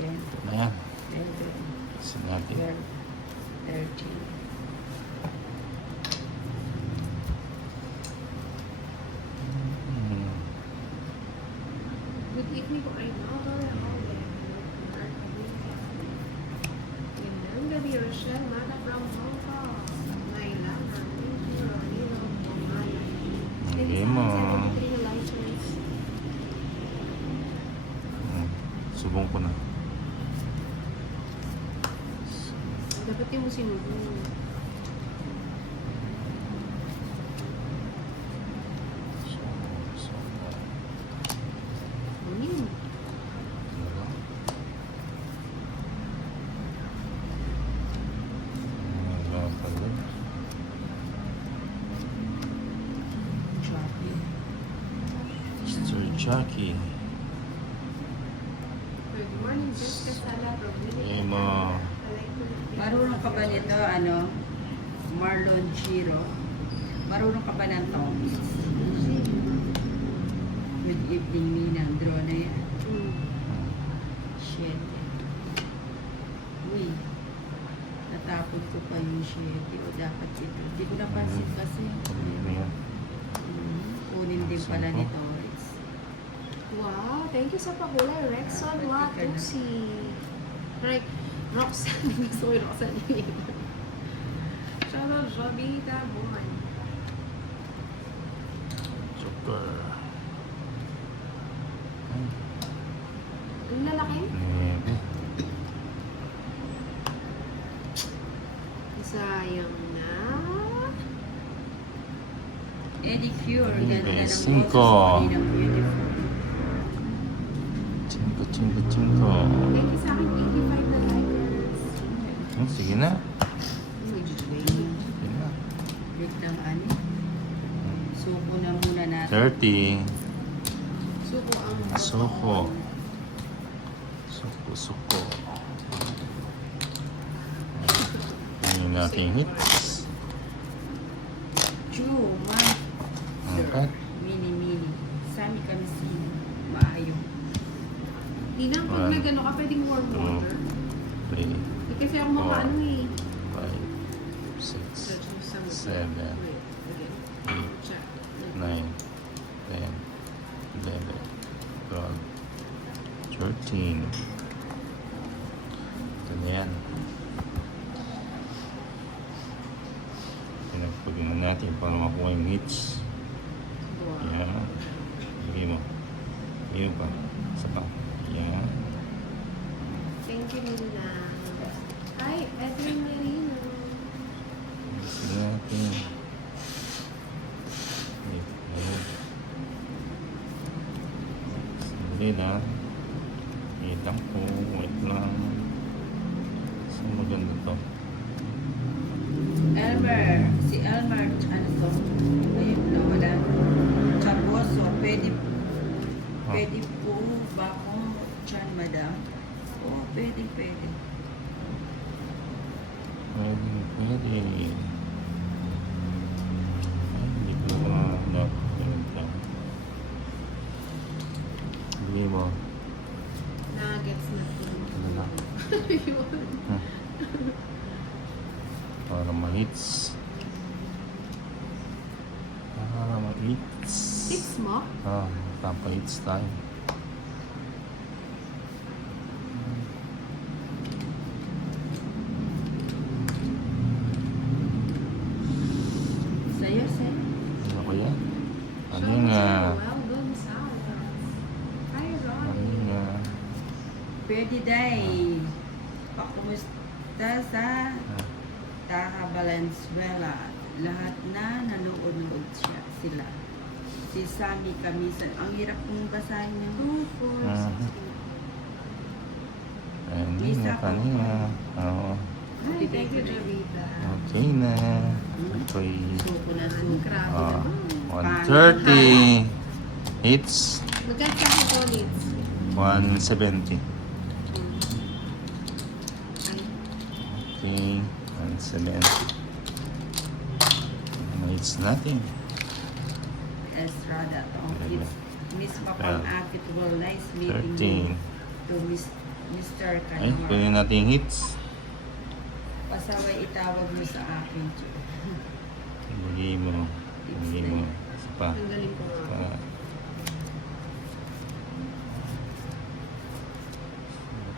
Na yan. 11, Kasi natin. 12, 13. Good evening po kayo. Magandang gabi, Rochelle. Mata from Hong Kong. Naila, Marlene, Ronilo, Pomala. Okay mo. Subong ko na. Dapat yung mo sinubo. Ano yun? Mr. Jackie. Good morning, Jessica Sala from Okay mo. Marunong ka ba nito, Marlon Chiro? Marunong ka ba ng Toms? Good evening, Ninang. Draw na yan. Shit. Uy. Natapos ko pa yung shit. O dapat ito. Hindi ko napansin kasi. Kunin din pala ni Torres. Wow, thank you sa pahula, Rexon Watusi. Right, Roxanne. Gusto ko yung Roxanne yun. Shoutout, Jobita Buman. Super. Ang lalaki? Sayang na. Eddie Cure. Ganda ng boses. Cinco. Marina, beautiful. Chinko, chinko, chinko. Thank you sa akin, 85 na likers. Sige na. Wait. Sige na. Wait lang, Suko na muna natin. 30. Suko ang Suko. Suko, suko. Yung aking hits. Chew, Okay. Mini. Sami kami sino. Maayo. Ninang, pag One, nag-ano ka, pwedeng warm water. 3, Eh, kasi ako makaano eh. 5, 6, 7, 8, Check. 9, 10, 11, 12, 13. Ito na yan. Pinagpagin na natin para makuha yung hits. Yan. Lagay mo. Lagay mo pa. Isa pa. Yan. Thank you, Ninang. Hi, Edwin Marino. Gusto natin. Sige na. Wait lang po. Wait lang. So maganda to. Elmer. Si Elmer, ano to? Ayun, nawala. Chaboso, pwede po ba kung chan, madam? Oo, pwede. Pwede. Ay, hindi ko na ganito. Bili mo. Nuggets na po. Ano na? Para ma-hits. Para ma-hits. Tips mo? Papa-hits tayo. Sa'yo, sir. Ano ko yan? Ano Shout nga? out to Well done salads. Hi, Ano Ronnie. nga? Pwede day. Pakumusta sa Taha Valenzuela. Lahat na nanood sila. Si Sammy Kamisan. Ang hirap kong basahin niya. 2, 4, 6, 8. Hindi nga kanina. Oo. Hi, thank you, Jovita. Okay na. Okay. Suko na Ang suko. grabe naman. 130. Hits. Magkano sa akin ulit? 170. Ay, Okay. 170. Ano hits natin? Estrada. Okay. Miss Papang Akit. Well, nice meeting 13. you. To Miss Mr. Ay, Canor. kunin natin yung hits. Pasaway itawag mo sa akin. Bigay mo. Bigay mo. Isa pa. Ang galing ko nga.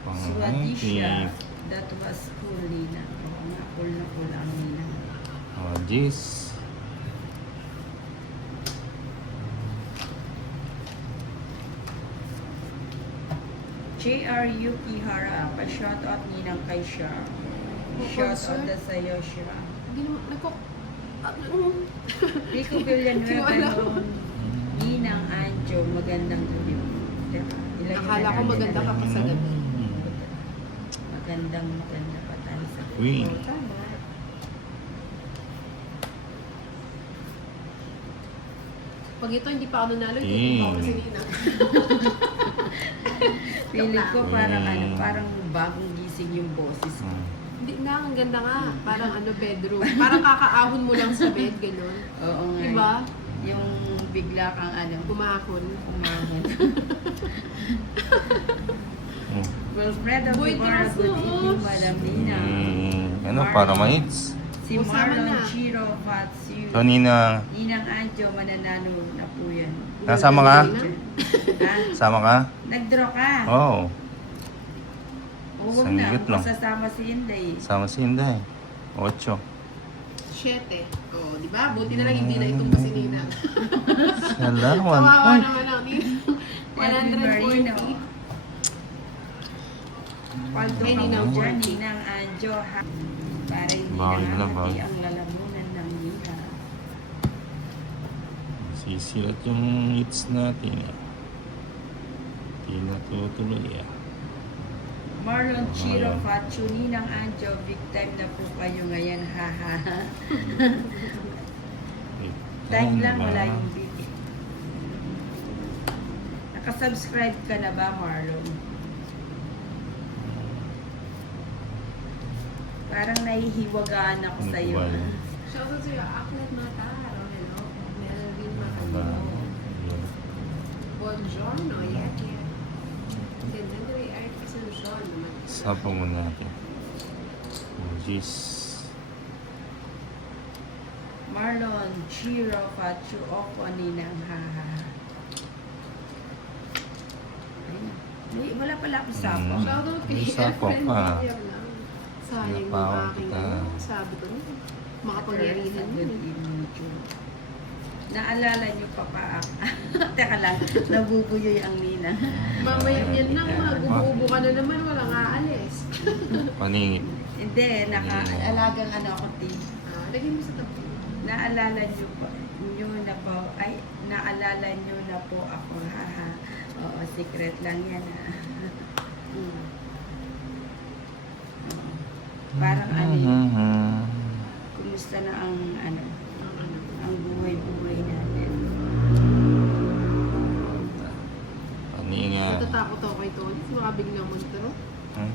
Pa. Swadisha. That was cool, Nina. Oo nga, cool na cool ang Nina. Oh, this. J.R. Yukihara. Pa-shoutout Ninang kay Shar. Shoutout na sa'yo, Shar. Hindi naman, Rico Villanueva Wala. noon. Ninang Anjo. Magandang gabi. Teka, ilayo na Akala ko natin maganda na- ka pa sa gabi. Maganda pa tayo sa gabi. Queen. Oh, tama. Pag ito hindi pa ako nanalo, hindi pa ako kasi Nina. Feeling ko parang Queen. parang bagong gising yung boses ko. Hindi na, ang ganda nga. Parang bedroom. Parang kakaahon mo lang sa bed, gano'n. Oo nga. Diba? Yung bigla kang Kumahon. umahon. Mm. Wilfredo Boy, Guevara, taas good na, evening, oh. Madam Nina. Ano, para ma-hits. Si Usama Marlon na. Chiro Fatsu. So, Nina, Ninang Anjo, mananalo na po yan. nasama ka? Ha? Sama ka? Nag-draw ka? Oo. Oo Isang na, higit lang. masasama si Inday. Sama si Inday. 8. 7. Oh, di ba? Buti na lang hindi na itumba si Nina. Salamat. Kawawa Ay. naman ang Nina. Edwin Marino. 140. Paldo Ay, ka Ninang mo dyan, Forty. Ninang Anjo. Ha? Para hindi Bakit na, nakakati bakit? ang lalamunan ng Nina. Sisirat yung hits natin. Hindi natutuloy. Marlon Chiro Ayan. Fatsu, Ninang Anjo, big time na po kayo ngayon, haha. Time lang, wala yung big. Nakasubscribe ka na ba, Marlon? Parang nahihiwagaan ako Ano sa iyo. ba yun? Shoutout sa'yo, Aklet Mataro. Hello. Melvin Wala. Mataro. Buongiorno, Yaki. Ganda na may art Asuncion. Sapa mo natin. Oh, jeez. Marlon Chiro Fatsu, Opo, Ninang, haha. Ayun. Wala pala ako sapo. Mm. Shoutout kay May sapo Efren pa. Villar lang. Sayang yung Napawag aking kita. sabi ko na. Makapangyarihan Good yun. evening, June. Naalala niyo pa pa ako. Teka lang, nabubuyoy ang Nina. Mamaya yan lang, mag-uubo ka na naman, walang aalis. Paningit. Hindi, nakaalagang ano ako, Tim. Lagyan mo sa tabi. Naalala niyo na po, ay, naalala niyo na po ako, haha. Oo, secret lang yan, ha. Oo. Parang ano yun, kumusta na ang, ano, ang buhay-buhay natin. Paninga. Natatakot ako kay Tony. Makabiglang monstro. Hmm?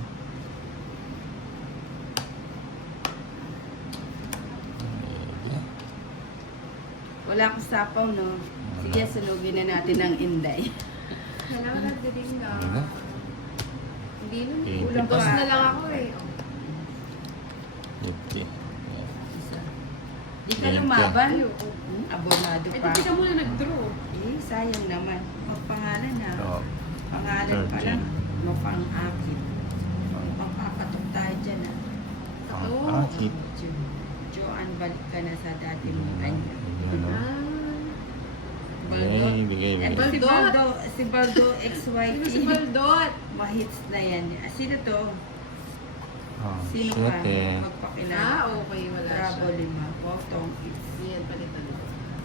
Wala akong sapaw, no? Sige, sunugin na natin ang Inday. Kailangan nagdating na. Ano? Hindi na. Okay. Kulang Dos pa. na lang ako eh. Buti. Isa. Di ka Ganyan ka. lumaban? Ayoko. Abonado Eh, pa. di ka muna nag-draw. Eh, sayang naman. Magpangalan na. So, Pangalan pa 13. lang. Mapang-akit. Magpapatok tayo dyan, ha. Oo. akit. Joanne, balik ka na sa dati mong kanya. Ano? Ah. Baldo. Bigay. Ito si Baldo, si Baldo XYT. Sino si Baldot? Mahits na yan. Sino to? Oh, Sino ka? shit. Magpakilala. Okay, wala Bravo siya. 5. Wautong it's Yan, palitan.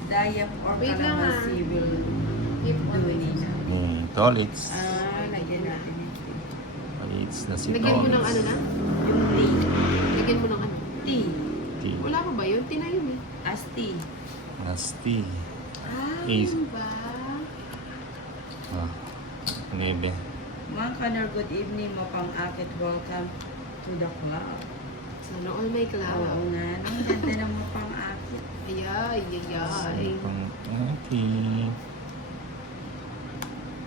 Dayap or Wait lang, Calamansi will If do always. nina. Tolits. Lagyan natin yung tea. Tolits na si Lagyan mo ng ano Tolits. na? Yung tea. Lagyan mo ng ano? Tea. Tea. Wala pa ba yun? Tina yun eh. As tea. Nasty. Yun ba? Ah. Nebe. Mga Kanor, good evening. Mapang-akit. Welcome to the club. Sana all may Oo club. nga. Ang ganda ng mapang-akit. Ayay, ayay. Pang akit.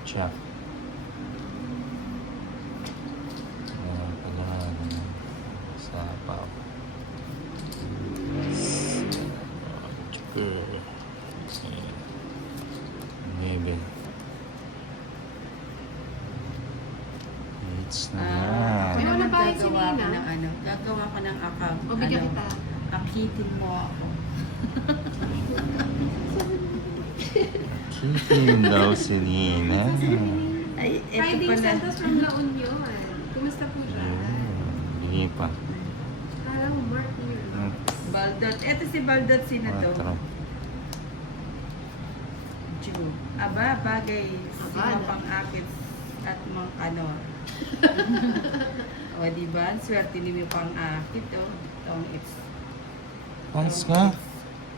Chap. Hits Ako na. May naman wala pa yung gagawa ko sinina? ng ano, gagawa ko ng account. O, bigyan kita. Akitin mo ako. Kitin daw si Nina. Ay, eto Riding pala. Santos from La Union. Kumusta po siya? Hindi pa. Kala mo, Mark Muir. Baldot. Eto si Baldot, sino to? 4. Ju. Aba, bagay. Si Aba, Mapang-Akit at Mang Kanor. O, diba? Ang swerte ni Mapang-Akit, oh. Tong it's... Pants nga.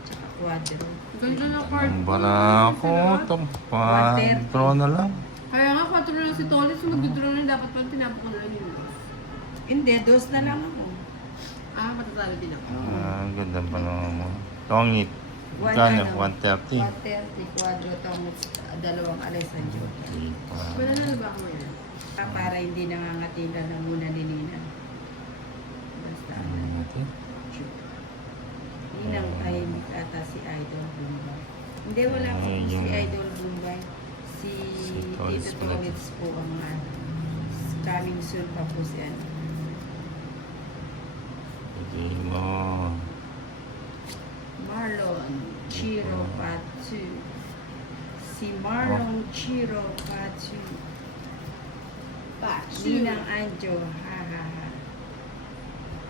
Tsaka quadro. Ganda na card Ang ko. bala ko. Draw na lang. Kaya nga, 4 na lang si Tolly. So, mag-draw na dapat pala tinapok ko na lang yun. Hindi, dos na lang ako. Ah, matatalo din ako. Ang ganda pa naman mo. Tongit. One, Kano? ano? 130. 130 quadro, tong it's dalawang Alessandro. Hindi pa. Wala na ba ako ngayon? Para hindi nangangatila na muna ni Nina. Basta, Ano natin? Ninang tahimik ata si Idol Bombay. Hindi, wala po Ay, si yung- Idol Bombay. Si Tolitz Tito pala. Tolitz po ang coming soon pa po si ano. Hindi mo. Marlon Chiro Patu. Si Marlon Chiro Patu. Ninang Anjo, ha ha ha.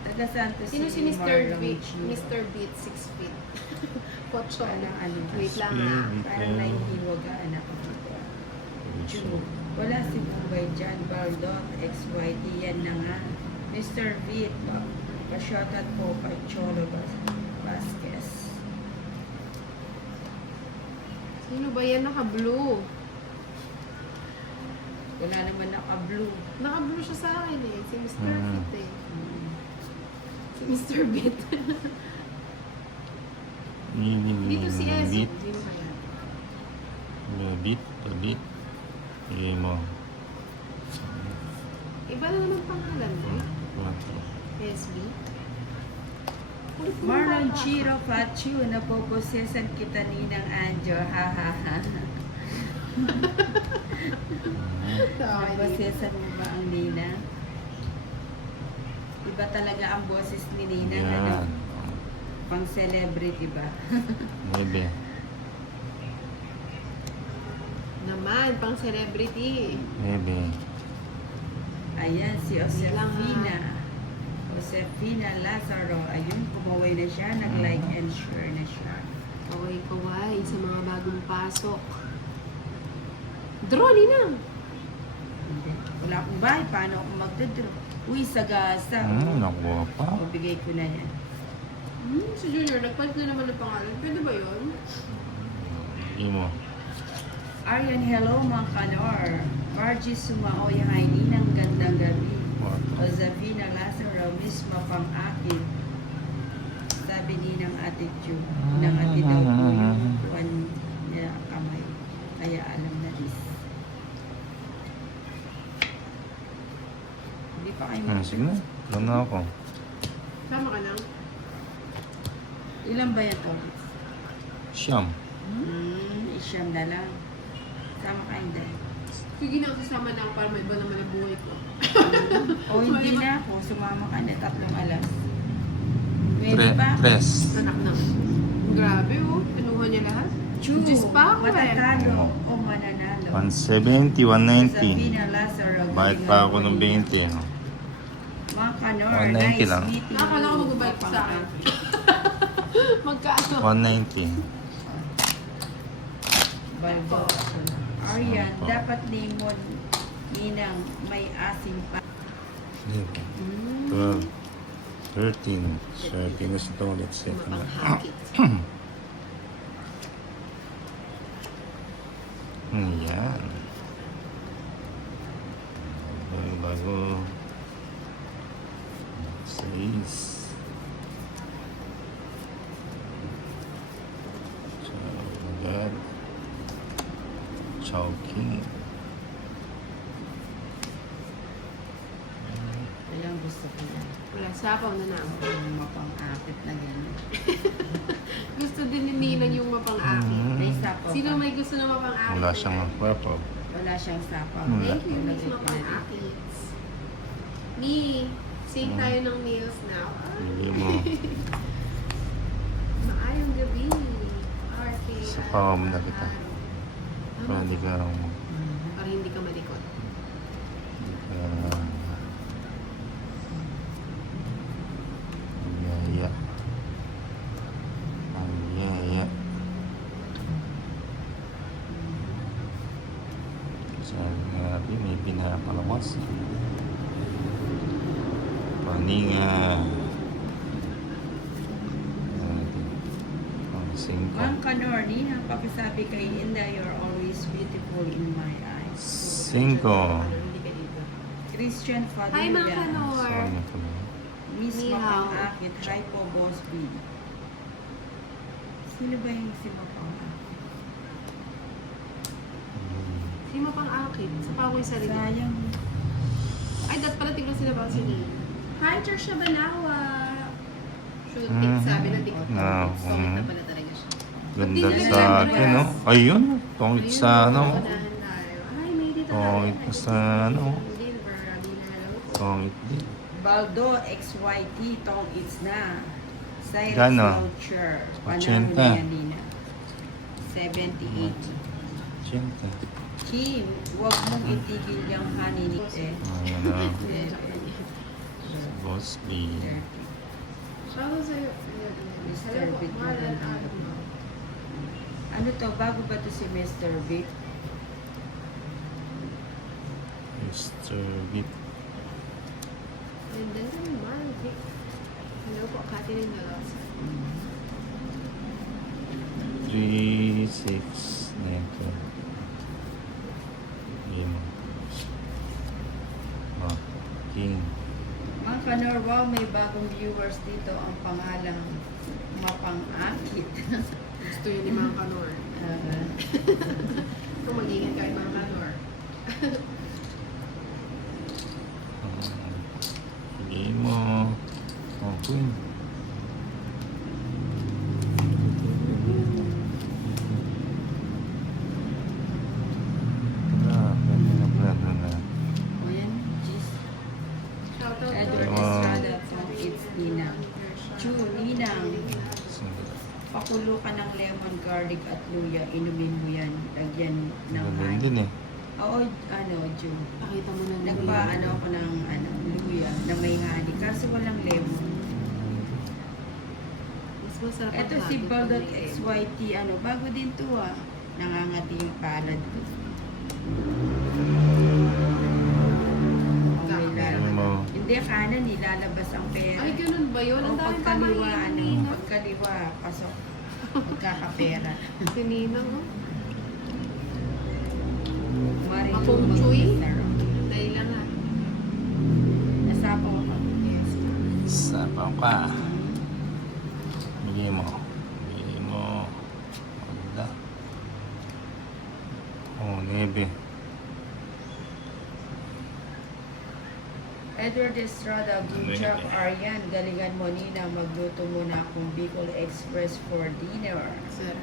Taga Santos Sino si City, Mr. Marlon Beat? Chiro. Mr. Beat, 6 feet. Pocho. Parang ano, Wait lang ha. parang nahihiwagaan ako dito. True. Wala si Bombay dyan. Baldot, XYT, yan na nga. Mr. Beat, pa-shoutout po kay Cholo Vasquez. Sino ba yan? Naka-blue. Wala naman naka-blue. Naka-blue siya sa akin eh. Si Mr. Hmm. Beat eh. Si Mr. Beat. Dito si Ez. Beat. Sino kaya? Beat. Beat. Hindi mo. Iba na naman pangalan mo. 4. SB. Marlon Chiro Pachu, napoposesan kita ninang Anjo. Ha ha ha. Naposesan mo ba ang Nina? Iba talaga ang boses ni Nina. Ano? Yan. Pang celebrity ba? 9. Naman, pang celebrity. 9. Ayan, si Bilang, Josefina. Josefina Lazaro. Ayun, kumaway na siya. Nag-like and share na siya. Kaway-kaway sa mga bagong pasok. Draw, Ninang! Hindi. Wala akong bahay. Paano ako magdodraw? Uy, sagasa. Nakuha pa. Bigay ko na yan. Si Junior, nagpalit na naman ng pangalan. Pwede ba yun? Hindi mo. Aryan, hello mga kanor. Margie Sumaoy, hi, Ninang gandang gabi. 4. Josefina Lazaro, miss mapang-akit. Sabi ni ng ate Chu, ng ate daw po yung kuwan niya kamay. Kaya alam na this. Hindi pa kayo Sige na. Alam na ako. Tama ka lang. Ilan ba yan ulit? Siyam. Isyam na lang. Sama kayo dahil. Sige na, sasama na ako para may iba naman ang buhay ko. O hindi na ako, sumama ka na 3 alas. Pwede ba? 3. Anak na. Grabe oh, pinuha niya lahat. Chu, Diyos pa ako eh. matatalo o mananalo. 170, 190. Sabina Lazaro. Bayad pa ako ng 20. no? Mga kanor, 190 nice lang. meeting Nakakala ko you. magbabalik ka sa akin. Magkano? 190. Balbo. Aryan, Opo. dapat limon ninang may asim pa. 12, 13. So, pinas ito ulit. Set na. Mapanghakit. Yan. Bago. 6. So, agad. Chowking. Walang gusto ko yan. Wala, sapaw na na ako. Yung mapang-akit na gano'n. Gusto din ni Ninang yung mapang-akit. May sapaw Sino pa. may gusto na mapang-akit? Wala siyang purple. Wala siyang sapaw. Wala. Thank you, Miss Wala. Mapang-akit. Me, sing tayo ng nails now. Bigay mo. Maayong gabi. RK. Sa palm na kita. Para hindi ka... Para hindi ka malikot. Ayaya. Ayaya. Sabi nga natin, may pinakalawas. Paninga. Ang singko. Ma'am Kanor, Nina, pakisabi kay Inda, you're always beautiful in my eyes. Cinco. Hindi ka dito. Christian Fadilla. Hi, Ma'am Kanor. Sorry na pala. Miss Ni Hao. Mapangakit. Hi po, Boss B. Sino ba yung si Mapangakit? Si Mapang-akit. Sa pa ako yung sarili. Sayang. Ay, dapat pala tignan sila ba si Nina. Hi, Trisha Banawa. Shoot, sabi ng TikTok. Ah, Solid na pala talaga siya. Ganda Hindi sa nila akin, no? Ayun, tungkol sa ano. Unahan tayo. Hi, may dito Tungkol sa ano. Silver, Abina, hello. Tungkol din. Baldo XYT, tong it's na. Cyrus Gano? Voucher. 80. Panahon na yan, Nina. 70, 80. Siyempre. Kim, huwag mong itigil yung honey ni Ayan na. Boss B. Shoutout sa'yo. Mr. Hello po, Vic. Marlon Adamo. Ano to? Bago ba to si Mr. Vic? Mr. Beat. And then, Marlon Vic. Hello po, Catherine Galosa. 3-6 nito. Ayan mo. Oh, King. Mga Kanor, wow, may bagong viewers dito. Ang pangalang Mapangakit. Gusto yun ni Mang Kanor. Kung mag-ingat kayo, Mang Kanor. Sige mo. Oh, Queen. O yan, jeez. Shoutout Edward George Estrada, Estrada. it's Ninang. Chu, Ninang. Pakulo ka ng lemon, garlic at luya. Inumin mo yan. Lagyan ng Maganda din honey. eh. Oo, Ju. Pakita mo na Nagpa-ano ako ng luya na may honey. Kaso walang lemon. Mas masarap ang Ito si hotdog Baldot pag may XYT, bago din to Nangangati yung palad ko. Oh, may Ayan mo. Hindi, kanan, nilalabas ang pera. Ay, ganun ba yun? O Ang dami pa pagkaliwa, mahihiling na. pagkaliwa, pasok. Magkakapera. Si Ninang, oh. Maring Apong Chuy? Dahil lang ah. Nasapaw ako. Yes. Sapaw ka. Bigay mo. Bigay mo. Wala. Oh, nebe. Edward Estrada, good Ano job, yun? Aryan. Galingan mo, Nina. Magluto muna akong Bicol Express for dinner. Sarap.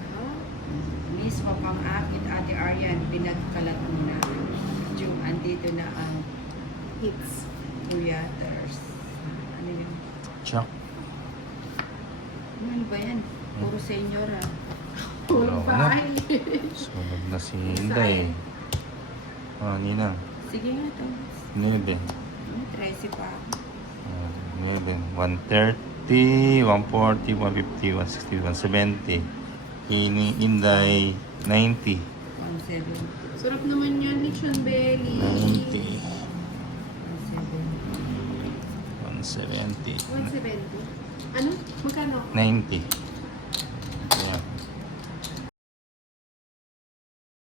Miss, mapang-akit, Ate Aryan. Pinagkalat mo na. Jung, andito na ang Hits. Kuyaters. Ano yun? Chuck. Ano ba yan? Puro senyora. Wala ka na. Bye. Sunog na si Inday. Ah, Nina. Sige nga to. Nebe. 13 pa ako. Ah, nebe. 130, 140, 150, 160, 170. Inday, 90. 170. Sarap naman yan, Lechon Belly. 90. 170. 170. 170. Ano? Magkano? 90. Yeah.